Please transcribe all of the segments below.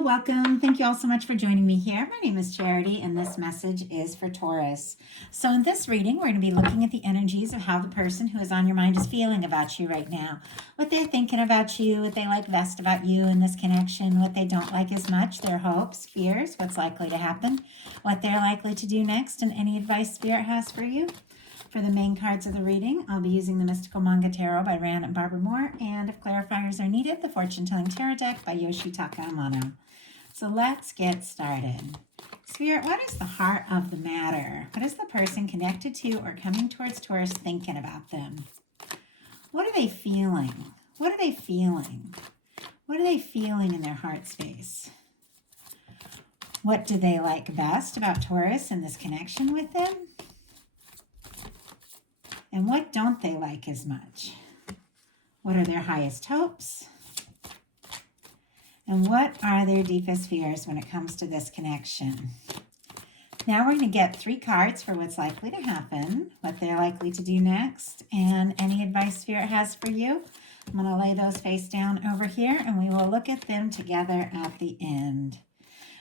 welcome. Thank you all so much for joining me here. My name is Charity, and this message is for Taurus. So in this reading, we're going to be looking at the energies of how the person who is on your mind is feeling about you right now, what they're thinking about you, what they like best about you in this connection, what they don't like as much, their hopes, fears, what's likely to happen, what they're likely to do next, and any advice Spirit has for you. For the main cards of the reading, I'll be using the Mystical Manga Tarot by Rand and Barbara Moore, and if clarifiers are needed, the Fortune Telling Tarot deck by Yoshitaka Amano. So let's get started. Spirit, what is the heart of the matter? What is the person connected to or coming towards Taurus thinking about them? What are they feeling? What are they feeling? What are they feeling in their heart space? What do they like best about Taurus and this connection with them? And what don't they like as much? What are their highest hopes? And what are their deepest fears when it comes to this connection? Now we're going to get 3 cards for what's likely to happen, what they're likely to do next, and any advice Spirit has for you. I'm going to lay those face down over here, and we will look at them together at the end.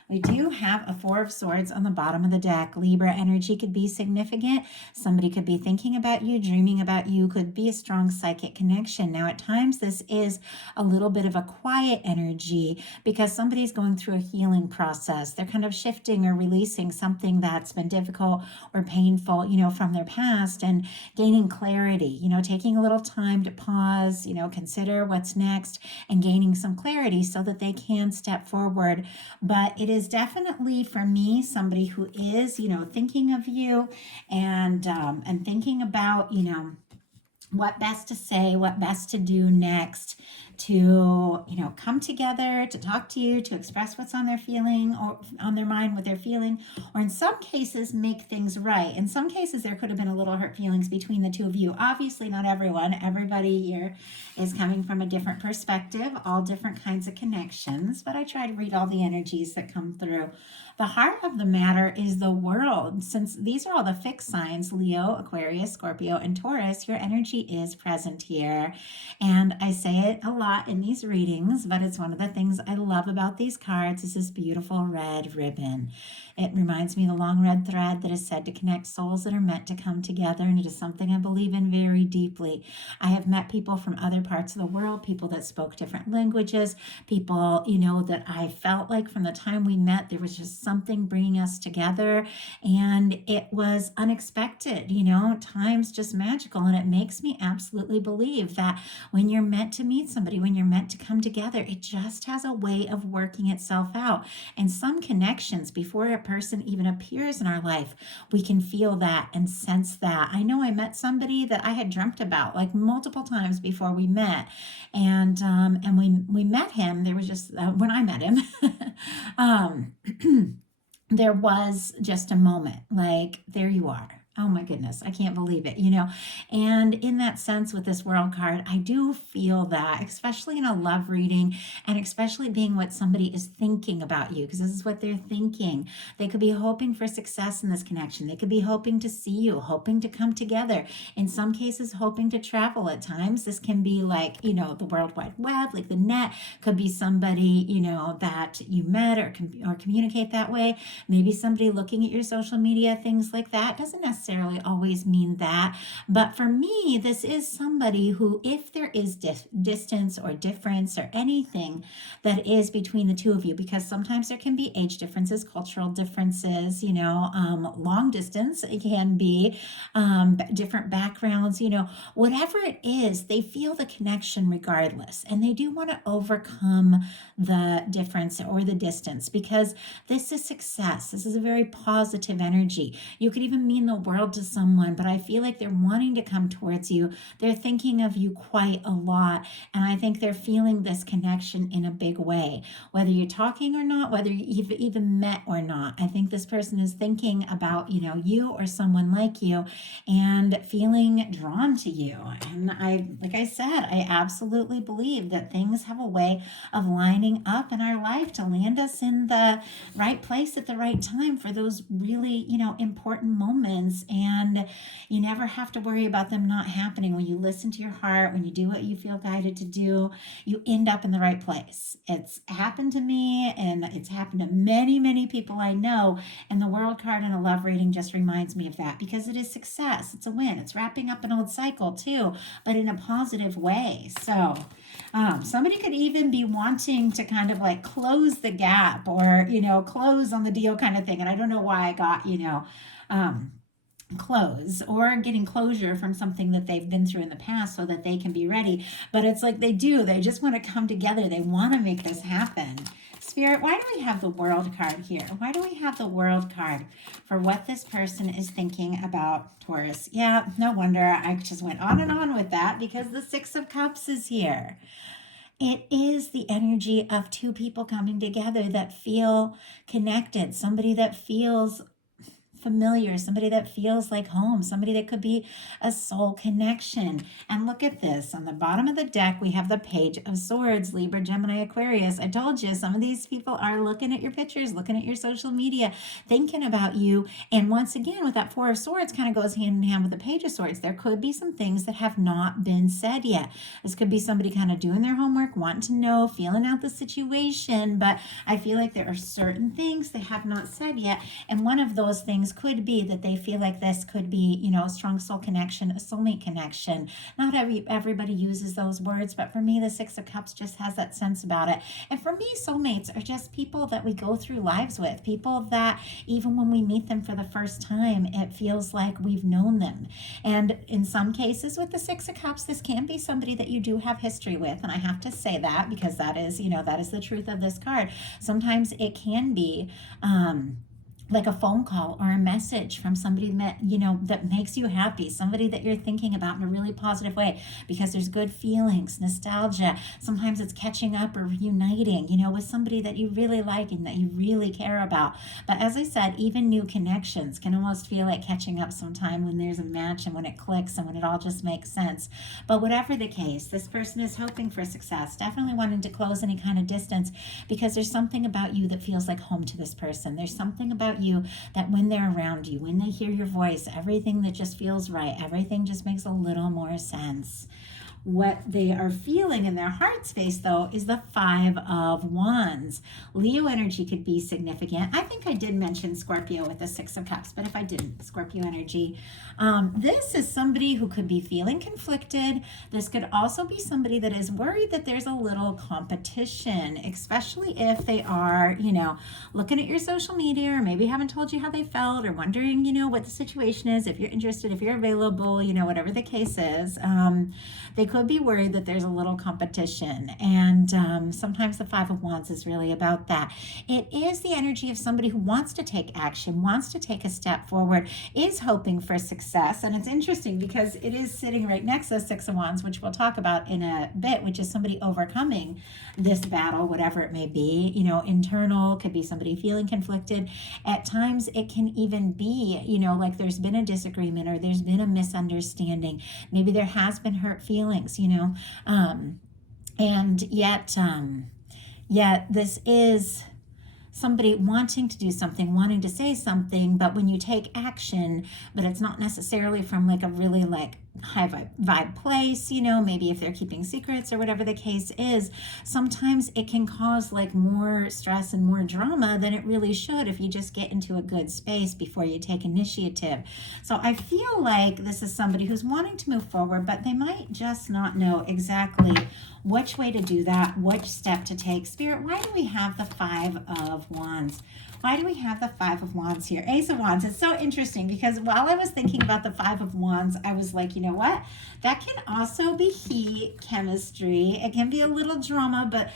We do have a 4 of Swords on the bottom of the deck. Libra energy could be significant. Somebody could be thinking about you, dreaming about you, could be a strong psychic connection. Now, at times, this is a little bit of a quiet energy because somebody's going through a healing process. They're kind of shifting or releasing something that's been difficult or painful, from their past and gaining clarity, taking a little time to pause, consider what's next and gaining some clarity so that they can step forward. But it is definitely for me somebody who is thinking of you and thinking about what best to say, what best to do next, to come together, to talk to you, to express what's on their feeling or on their mind, what they're feeling, or in some cases make things right. In some cases there could have been a little hurt feelings between the two of you. Obviously not everyone. Everybody here is coming from a different perspective, all different kinds of connections, but I try to read all the energies that come through. The heart of the matter is the world. Since these are all the fixed signs, Leo, Aquarius, Scorpio, and Taurus, your energy is present here. And I say it a lot in these readings, but it's one of the things I love about these cards is this beautiful red ribbon. It reminds me of the long red thread that is said to connect souls that are meant to come together, and it is something I believe in very deeply. I have met people from other parts of the world, people that spoke different languages, people, that I felt like from the time we met, there was just something bringing us together, and it was unexpected, time's just magical, and it makes me absolutely believe that when you're meant to meet somebody, when you're meant to come together, it just has a way of working itself out. And some connections, before a person even appears in our life, we can feel that and sense that. I know I met somebody that I had dreamt about like multiple times before we met, and we met him. There was just when I met him, there was just a moment like, there you are. Oh my goodness, I can't believe it, And in that sense with this world card, I do feel that, especially in a love reading and especially being what somebody is thinking about you, because this is what they're thinking. They could be hoping for success in this connection. They could be hoping to see you, hoping to come together. In some cases, hoping to travel at times. This can be like, the World Wide Web, like the net. Could be somebody, that you met or communicate that way. Maybe somebody looking at your social media, things like that. Doesn't necessarily always mean that, but for me this is somebody who, if there is distance or difference or anything that is between the two of you, because sometimes there can be age differences, cultural differences, long distance, it can be different backgrounds, whatever it is, they feel the connection regardless, and they do want to overcome the difference or the distance, because this is success. This is a very positive energy. You could even mean the world to someone, but I feel like they're wanting to come towards you. They're thinking of you quite a lot, and I think they're feeling this connection in a big way. Whether you're talking or not, whether you've even met or not, I think this person is thinking about, you or someone like you and feeling drawn to you. And like I said, I absolutely believe that things have a way of lining up in our life to land us in the right place at the right time for those really, important moments happens, and you never have to worry about them not happening. When you listen to your heart, when you do what you feel guided to do, you end up in the right place. It's happened to me, and it's happened to many, many people I know, and the world card in a love reading just reminds me of that, because it is success. It's a win. It's wrapping up an old cycle too, but in a positive way. So somebody could even be wanting to kind of like close the gap, or, close on the deal kind of thing. And I don't know why I got, close, or getting closure from something that they've been through in the past so that they can be ready. But it's like they just want to come together. They want to make this happen. Spirit, why do we have the World card here? Why do we have the World card for what this person is thinking about Taurus? Yeah, no wonder I just went on and on with that, because the Six of Cups is here. It is the energy of two people coming together that feel connected, somebody that feels familiar, somebody that feels like home, somebody that could be a soul connection. And look at this. On the bottom of the deck, we have the Page of Swords, Libra, Gemini, Aquarius. I told you, some of these people are looking at your pictures, looking at your social media, thinking about you. And once again, with that Four of Swords, kind of goes hand in hand with the Page of Swords. There could be some things that have not been said yet. This could be somebody kind of doing their homework, wanting to know, feeling out the situation. But I feel like there are certain things they have not said yet. And one of those things could be that they feel like this could be, a strong soul connection, a soulmate connection. Not everybody uses those words, but for me, the Six of Cups just has that sense about it. And for me, soulmates are just people that we go through lives with, people that even when we meet them for the first time, it feels like we've known them. And in some cases with the Six of Cups, this can be somebody that you do have history with. And I have to say that, because that is the truth of this card. Sometimes it can be, like a phone call or a message from somebody that, that makes you happy, somebody that you're thinking about in a really positive way, because there's good feelings, nostalgia. Sometimes it's catching up or reuniting, with somebody that you really like and that you really care about. But as I said, even new connections can almost feel like catching up sometime when there's a match and when it clicks and when it all just makes sense. But whatever the case, this person is hoping for success, definitely wanting to close any kind of distance, because there's something about you that feels like home to this person. There's something about you that when they're around you, when they hear your voice, everything that just feels right, everything just makes a little more sense. What they are feeling in their heart space, though, is the Five of Wands. Leo energy could be significant. I think I did mention Scorpio with the Six of Cups, but if I didn't, Scorpio energy. This is somebody who could be feeling conflicted. This could also be somebody that is worried that there's a little competition, especially if they are, looking at your social media, or maybe haven't told you how they felt, or wondering, what the situation is, if you're interested, if you're available, whatever the case is. They could be worried that there's a little competition. And sometimes the Five of Wands is really about that. It is the energy of somebody who wants to take action, wants to take a step forward, is hoping for success. And it's interesting because it is sitting right next to the Six of Wands, which we'll talk about in a bit, which is somebody overcoming this battle, whatever it may be. Internal, could be somebody feeling conflicted. At times it can even be, like there's been a disagreement or there's been a misunderstanding. Maybe there has been hurt feelings, and yet this is somebody wanting to do something, wanting to say something, but when you take action, but it's not necessarily from like a really like high vibe place, maybe if they're keeping secrets or whatever the case is, sometimes it can cause like more stress and more drama than it really should if you just get into a good space before you take initiative. So I feel like this is somebody who's wanting to move forward, but they might just not know exactly which way to do that, which step to take. Spirit, why do we have the Five of Wands? Why do we have the Five of Wands here? Ace of Wands. It's so interesting because while I was thinking about the Five of Wands, I was like, you know what? That can also be heat, chemistry. It can be a little drama, but,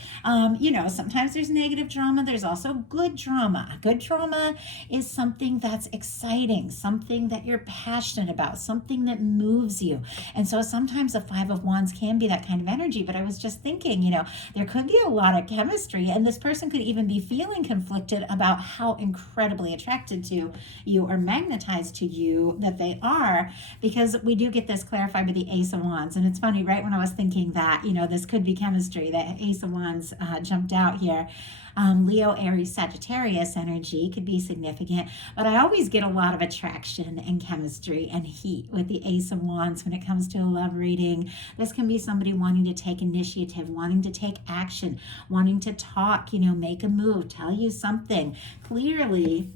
sometimes there's negative drama. There's also good drama. Good drama is something that's exciting, something that you're passionate about, something that moves you. And so sometimes the Five of Wands can be that kind of energy, but I was just thinking, there could be a lot of chemistry, and this person could even be feeling conflicted about how incredibly attracted to you or magnetized to you that they are, because we do get this clarified by the Ace of Wands. And it's funny, right when I was thinking that, this could be chemistry, that Ace of Wands jumped out here. Leo, Aries, Sagittarius energy could be significant, but I always get a lot of attraction and chemistry and heat with the Ace of Wands when it comes to a love reading. This can be somebody wanting to take initiative, wanting to take action, wanting to talk, make a move, tell you something. Clearly,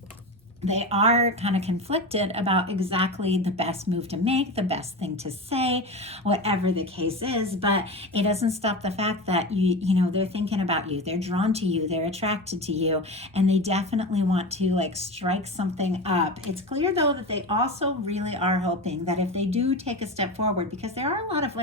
they are kind of conflicted about exactly the best move to make, the best thing to say, whatever the case is. But it doesn't stop the fact that they're thinking about you, they're drawn to you, they're attracted to you, and they definitely want to strike something up. It's clear though that they also really are hoping that if they do take a step forward, because there are a lot of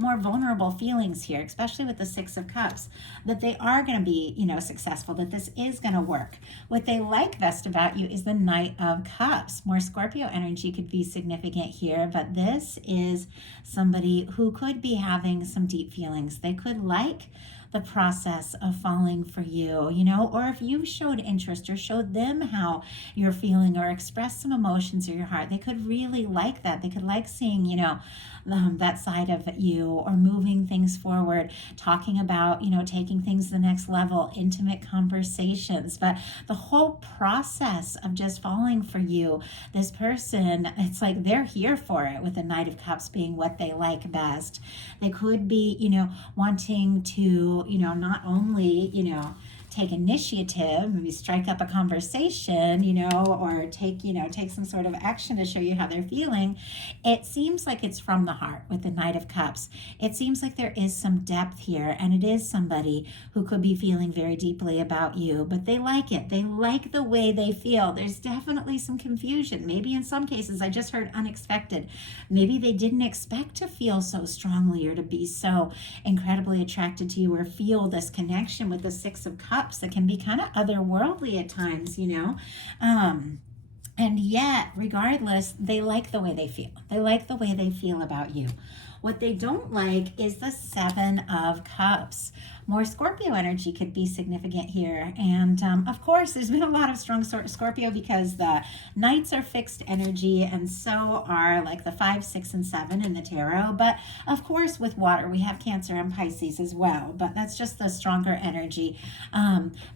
more vulnerable feelings here, especially with the Six of Cups, that they are going to be successful, that this is going to work. What they like best about you is the Knight of Cups. More Scorpio energy could be significant here, but this is somebody who could be having some deep feelings. They could like the process of falling for you, or if you showed interest or showed them how you're feeling or expressed some emotions in your heart, they could really like that. They could like seeing, that side of you, or moving things forward, talking about, taking things to the next level, intimate conversations. But the whole process of just falling for you, this person, it's like they're here for it, with the Knight of Cups being what they like best. They could be, wanting to, not only, take initiative, maybe strike up a conversation, or take some sort of action to show you how they're feeling. It seems like it's from the heart with the Knight of Cups. It seems like there is some depth here, and it is somebody who could be feeling very deeply about you, but they like it. They like the way they feel. There's definitely some confusion. Maybe in some cases, I just heard unexpected. Maybe they didn't expect to feel so strongly or to be so incredibly attracted to you or feel this connection with the Six of Cups that can be kind of otherworldly at times, and yet, regardless, they like the way they feel. They like the way they feel about you. What they don't like is the Seven of Cups. More Scorpio energy could be significant here. And of course, there's been a lot of strong Scorpio, because the Knights are fixed energy, and so are the 5, 6, and 7 in the tarot. But of course, with water, we have Cancer and Pisces as well. But that's just the stronger energy.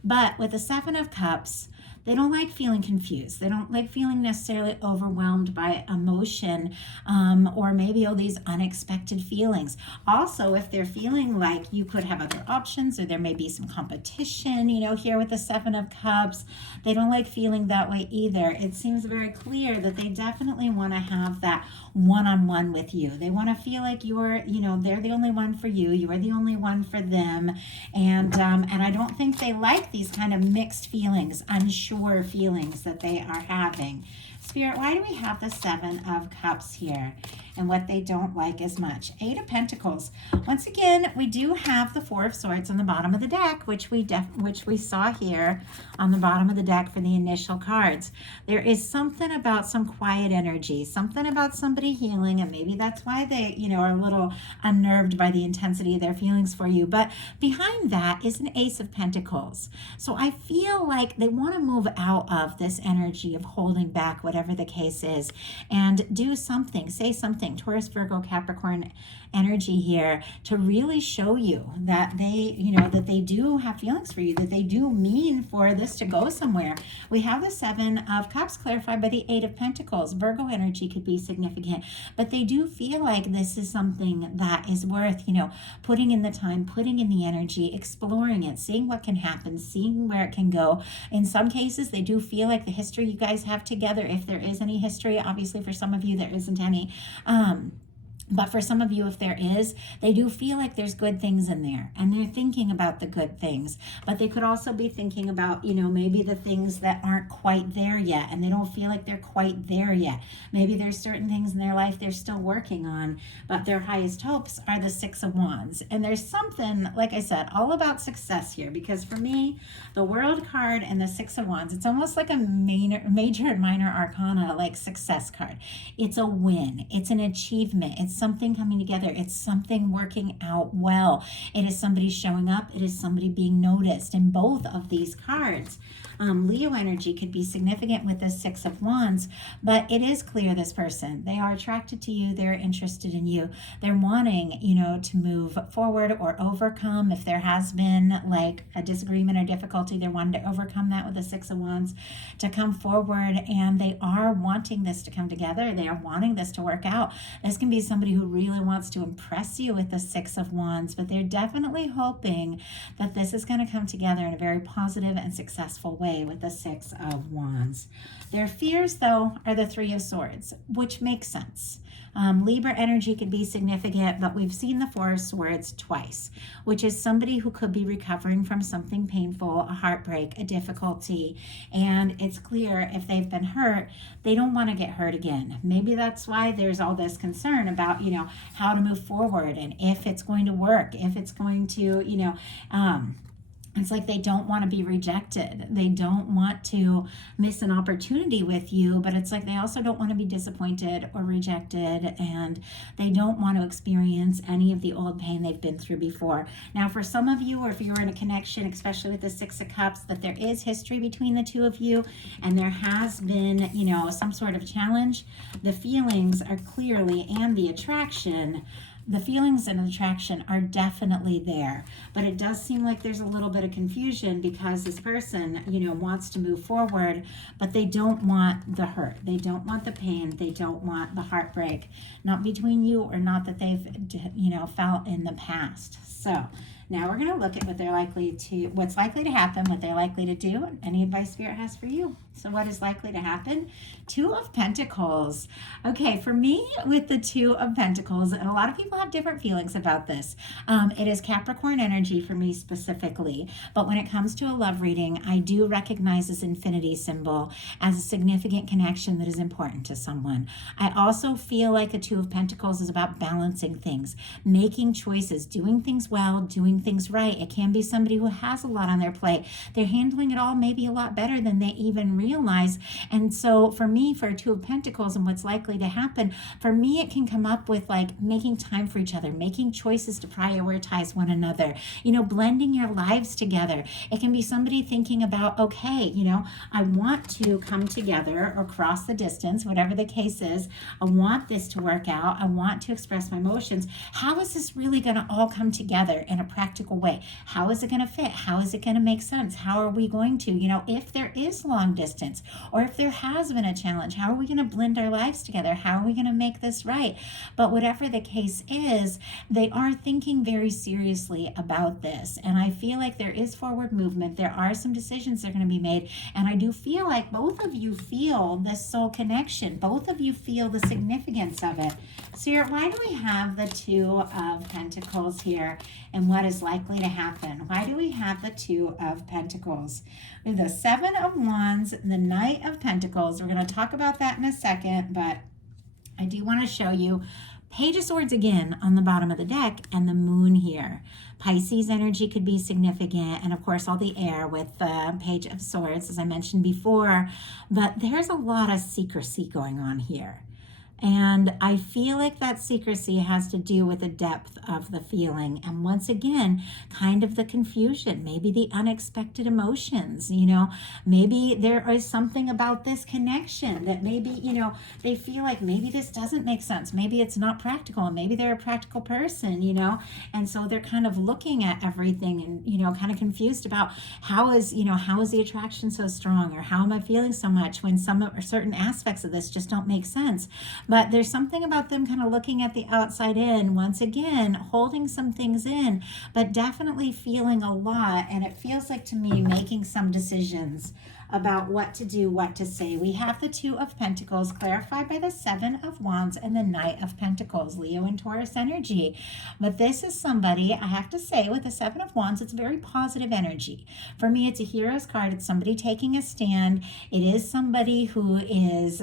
But with the Seven of Cups, they don't like feeling confused. They don't like feeling necessarily overwhelmed by emotion, or maybe all these unexpected feelings. Also, if they're feeling like you could have other options, or there may be some competition, here with the Seven of Cups, they don't like feeling that way either. It seems very clear that they definitely want to have that one-on-one with you. They want to feel like you're, they're the only one for you. You are the only one for them. And I don't think they like these kind of mixed feelings, unsure feelings that they are having. Spirit, why do we have the Seven of Cups here, and what they don't like as much? Eight of Pentacles. Once again, we do have the Four of Swords on the bottom of the deck, which we saw here on the bottom of the deck for the initial cards. There is something about some quiet energy, something about somebody healing, and maybe that's why they, are a little unnerved by the intensity of their feelings for you. But behind that is an Ace of Pentacles. So I feel like they want to move out of this energy of holding back, whatever the case is, and do something, say something. Taurus, Virgo, Capricorn energy here to really show you that they, that they do have feelings for you, that they do mean for this to go somewhere. We have the Seven of Cups clarified by the Eight of Pentacles. Virgo energy could be significant, but they do feel like this is something that is worth, putting in the time, putting in the energy, exploring it, seeing what can happen, seeing where it can go. In some cases, they do feel like the history you guys have together, if there is any history, obviously for some of you there isn't any, but for some of you, if there is, they do feel like there's good things in there, and they're thinking about the good things. But they could also be thinking about, maybe the things that aren't quite there yet, and they don't feel like they're quite there yet. Maybe there's certain things in their life they're still working on, but their highest hopes are the Six of Wands. And there's something, like I said, all about success here, because for me, the World card and the Six of Wands, it's almost like a major and minor arcana, like success card. It's a win. It's an achievement. It's It's something coming together. It's something working out well. It is somebody showing up. It is somebody being noticed in both of these cards. Leo energy could be significant with the Six of Wands, but it is clear this person, they are attracted to you. They're interested in you. They're wanting, to move forward or overcome. If there has been like a disagreement or difficulty, they're wanting to overcome that with the Six of Wands, to come forward, and they are wanting this to come together. They are wanting this to work out. This can be somebody who really wants to impress you with the Six of Wands, but they're definitely hoping that this is going to come together in a very positive and successful way with the Six of Wands. Their fears, though, are the Three of Swords, which makes sense. Libra energy could be significant, but we've seen the Four of Swords twice, which is somebody who could be recovering from something painful, a heartbreak, a difficulty, and it's clear if they've been hurt, they don't want to get hurt again. Maybe that's why there's all this concern about, how to move forward and if it's going to work, if it's going to, it's like they don't want to be rejected. They don't want to miss an opportunity with you, but it's like they also don't want to be disappointed or rejected, and they don't want to experience any of the old pain they've been through before. Now, for some of you, or if you're in a connection, especially with the Six of Cups, that there is history between the two of you, and there has been, some sort of challenge, the feelings are clearly, and the attraction, the feelings and attraction are definitely there, but it does seem like there's a little bit of confusion because this person, wants to move forward, but they don't want the hurt. They don't want the pain. They don't want the heartbreak, not between you or not that they've, felt in the past. So now we're going to look at what's likely to happen, what they're likely to do, and any advice Spirit has for you. So what is likely to happen? Two of Pentacles. Okay, for me, with the Two of Pentacles, and a lot of people have different feelings about this. It is Capricorn energy for me specifically, but when it comes to a love reading, I do recognize this infinity symbol as a significant connection that is important to someone. I also feel like a Two of Pentacles is about balancing things, making choices, doing things well, doing things right. It can be somebody who has a lot on their plate. They're handling it all maybe a lot better than they even realize. And so for me, for a Two of Pentacles and what's likely to happen, for me, it can come up with like making time for each other, making choices to prioritize one another, blending your lives together. It can be somebody thinking about, okay, I want to come together or cross the distance, whatever the case is. I want this to work out. I want to express my emotions. How is this really going to all come together in a practical way? How is it going to fit? How is it going to make sense? How are we going to, if there is long distance or if there has been a challenge, how are we going to blend our lives together? How are we going to make this right? But whatever the case is, they are thinking very seriously about this. And I feel like there is forward movement. There are some decisions that are going to be made. And I do feel like both of you feel this soul connection. Both of you feel the significance of it. Spirit, why do we have the Two of Pentacles here and what is likely to happen? Why do we have the Two of Pentacles? We have the Seven of Wands, the Knight of Pentacles. We're going to talk about that in a second, but I do want to show you Page of Swords again on the bottom of the deck and the Moon here. Pisces energy could be significant, and of course all the air with the Page of Swords, as I mentioned before, but there's a lot of secrecy going on here. And I feel like that secrecy has to do with the depth of the feeling. And once again, kind of the confusion, maybe the unexpected emotions, maybe there is something about this connection that maybe, they feel like maybe this doesn't make sense. Maybe it's not practical, and maybe they're a practical person, and so they're kind of looking at everything and, kind of confused about how is the attraction so strong, or how am I feeling so much when certain aspects of this just don't make sense. But there's something about them kind of looking at the outside in, once again, holding some things in, but definitely feeling a lot. And it feels like to me making some decisions about what to do, what to say. We have the Two of Pentacles clarified by the Seven of Wands and the Knight of Pentacles, Leo and Taurus energy. But this is somebody, I have to say, with the Seven of Wands, it's very positive energy. For me, it's a hero's card. It's somebody taking a stand. It is somebody who is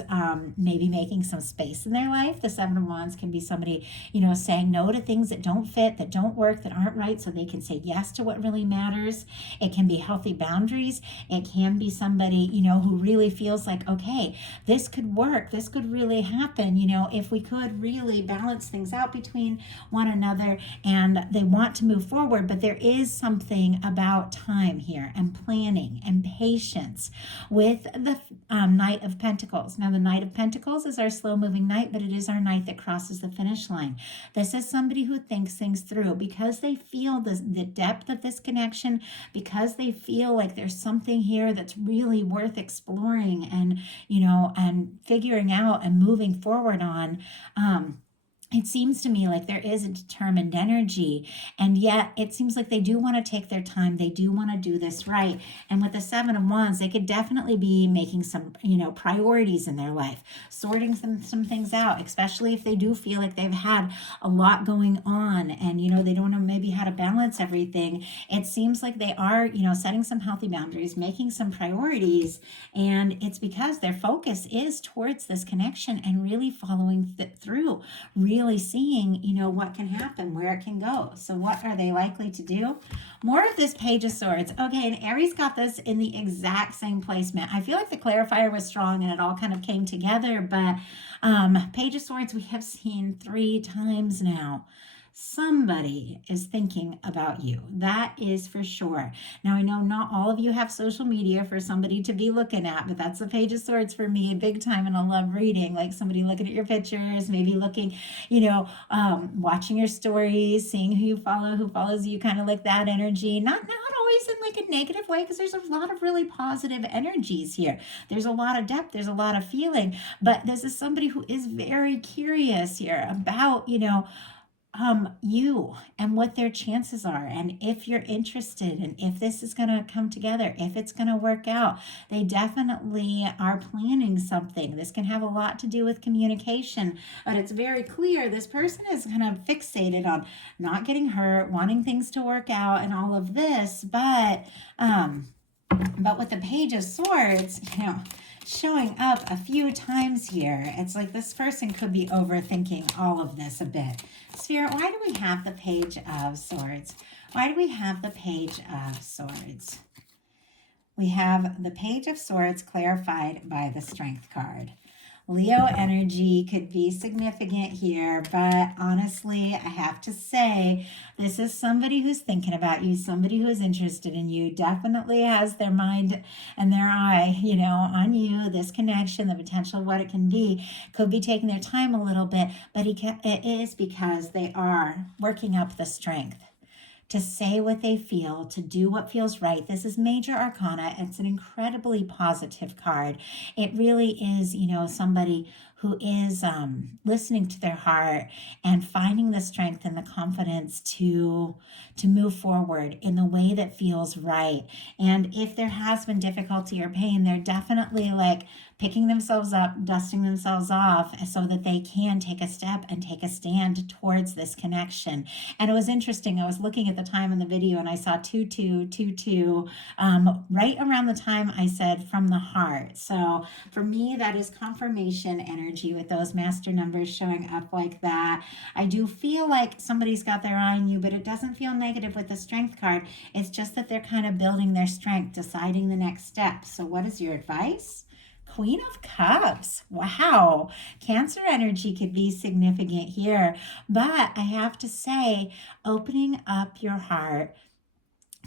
maybe making some space in their life. The Seven of Wands can be somebody, saying no to things that don't fit, that don't work, that aren't right, so they can say yes to what really matters. It can be healthy boundaries. It can be somebody somebody, you know, who really feels like, okay, this could work, this could really happen, you know, if we could really balance things out between one another, and they want to move forward. But there is something about time here and planning and patience with the Knight of Pentacles. Now, the Knight of Pentacles is our slow moving knight, but it is our knight that crosses the finish line. This is somebody who thinks things through because they feel the depth of this connection, because they feel like there's something here that's really worth exploring and, you know, and figuring out and moving forward on. It seems to me like there is a determined energy, and yet it seems like they do want to take their time. They do want to do this right. And with the Seven of Wands, they could definitely be making some, you know, priorities in their life, sorting some things out, especially if they do feel like they've had a lot going on and, you know, they don't know maybe how to balance everything. It seems like they are, you know, setting some healthy boundaries, making some priorities, and it's because their focus is towards this connection and really following through, really seeing, you know, what can happen, where it can go. So what are they likely to do? More of this Page of Swords. Okay, and Aries got this in the exact same placement. I feel like the clarifier was strong and it all kind of came together, but Page of Swords we have seen 3 times now. Somebody is thinking about you. That is for sure. Now, I know not all of you have social media for somebody to be looking at, but that's the Page of Swords for me big time, and I love reading, like somebody looking at your pictures, maybe looking, you know, watching your stories, seeing who you follow, who follows you, kind of like that energy. Not always in like a negative way, because there's a lot of really positive energies here. There's a lot of depth, there's a lot of feeling, but this is somebody who is very curious here about, you know, you and what their chances are, and if you're interested, and if this is going to come together, if it's going to work out. They definitely are planning something. This can have a lot to do with communication, but it's very clear this person is kind of fixated on not getting hurt, wanting things to work out and all of this, but with the Page of Swords, you know, showing up a few times here, it's like this person could be overthinking all of this a bit. Spirit, why do we have the Page of Swords? Why do we have the Page of Swords? We have the Page of Swords clarified by the Strength card. Leo energy could be significant here, but honestly, I have to say, this is somebody who's thinking about you, somebody who is interested in you, definitely has their mind and their eye, you know, on you, this connection, the potential of what it can be, could be taking their time a little bit, but it is because they are working up the strength to say what they feel, to do what feels right. This is Major Arcana. It's an incredibly positive card. It really is, you know, somebody who is listening to their heart and finding the strength and the confidence to move forward in the way that feels right. And if there has been difficulty or pain, they're definitely like picking themselves up, dusting themselves off so that they can take a step and take a stand towards this connection. And it was interesting. I was looking at the time in the video and I saw 2222 right around the time I said from the heart. So for me, that is confirmation energy with those master numbers showing up like that. I do feel like somebody's got their eye on you, but it doesn't feel negative with the Strength card. It's just that they're kind of building their strength, deciding the next step. So what is your advice? Queen of Cups. Wow. Cancer energy could be significant here. But I have to say, opening up your heart,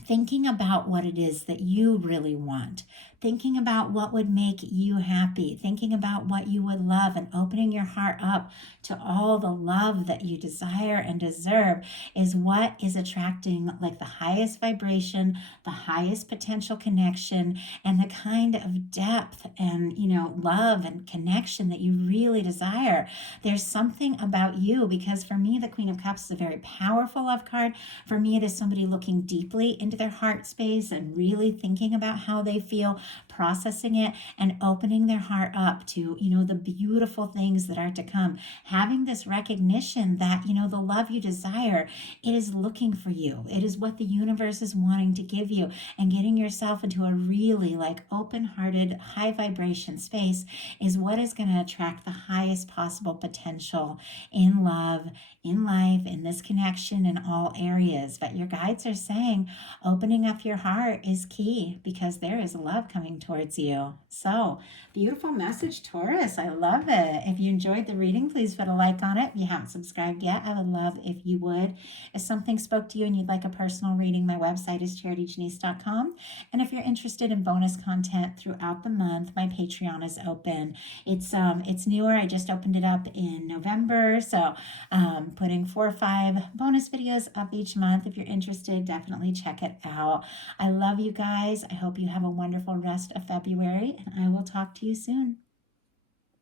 thinking about what it is that you really want, thinking about what would make you happy, thinking about what you would love, and opening your heart up to all the love that you desire and deserve is what is attracting like the highest vibration, the highest potential connection, and the kind of depth and, you know, love and connection that you really desire. There's something about you, because for me, the Queen of Cups is a very powerful love card. For me, it is somebody looking deeply into their heart space and really thinking about how they feel, processing it, and opening their heart up to, you know, the beautiful things that are to come. Having this recognition that, you know, the love you desire, it is looking for you. It is what the universe is wanting to give you, and getting yourself into a really like open-hearted, high vibration space is what is going to attract the highest possible potential in love, in life, in this connection, in all areas. But your guides are saying, opening up your heart is key because there is love coming towards you. So, beautiful message, Taurus. I love it. If you enjoyed the reading, please put a like on it. If you haven't subscribed yet, I would love if you would. If something spoke to you and you'd like a personal reading, my website is charityjanice.com. And if you're interested in bonus content throughout the month, my Patreon is open. It's newer. I just opened it up in November, so putting 4 or 5 bonus videos up each month. If you're interested, definitely check it out. I love you guys. I hope you have a wonderful rest of February, and I will talk to you soon.